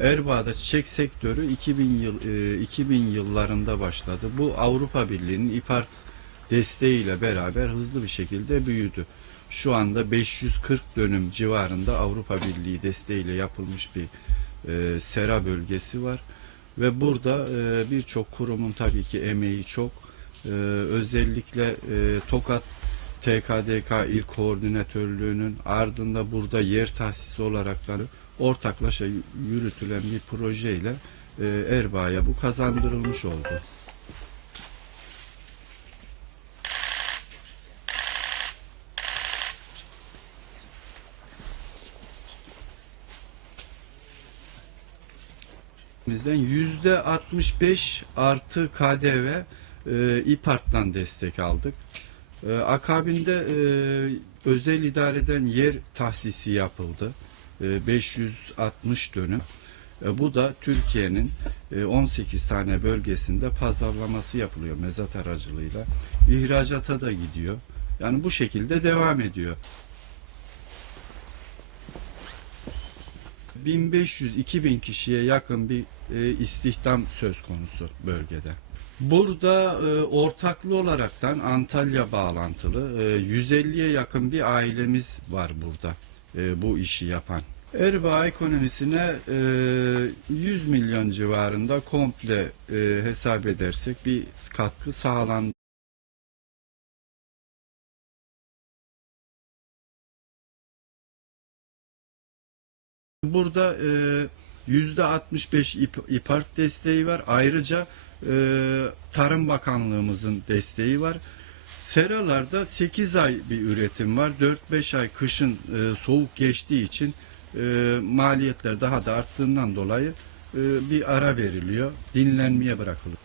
Erbaa'da çiçek sektörü 2000 yıl e, 2000 yıllarında başladı. Bu Avrupa Birliği'nin İPART desteğiyle beraber hızlı bir şekilde büyüdü. Şu anda 540 dönüm civarında Avrupa Birliği desteğiyle yapılmış bir e, sera bölgesi var ve burada e, birçok kurumun tabii ki emeği çok. E, özellikle e, Tokat TKDK İl Koordinatörlüğü'nün ardında burada yer tahsisi olarak da ortaklaşa yürütülen bir projeyle e, Erbaa'ya bu kazandırılmış oldu. Bizden yüzde 65 artı KDV e, İPART'tan destek aldık. E, akabinde e, özel idareden yer tahsisi yapıldı. E, 560 dönüm. E, bu da Türkiye'nin e, 18 tane bölgesinde pazarlaması yapılıyor mezat aracılığıyla. İhracata da gidiyor. Yani bu şekilde devam ediyor. 1500-2000 kişiye yakın bir e, istihdam söz konusu bölgede. Burada e, ortaklı olaraktan Antalya bağlantılı e, 150'ye yakın bir ailemiz var burada e, bu işi yapan. Erbaa ekonomisine e, 100 milyon civarında komple e, hesap edersek bir katkı sağlandı. Burada e, yüzde 65 İP- İPART desteği var. Ayrıca e, Tarım Bakanlığımızın desteği var. Seralarda 8 ay bir üretim var. 4-5 ay kışın e, soğuk geçtiği için e, maliyetler daha da arttığından dolayı e, bir ara veriliyor. Dinlenmeye bırakılıyor.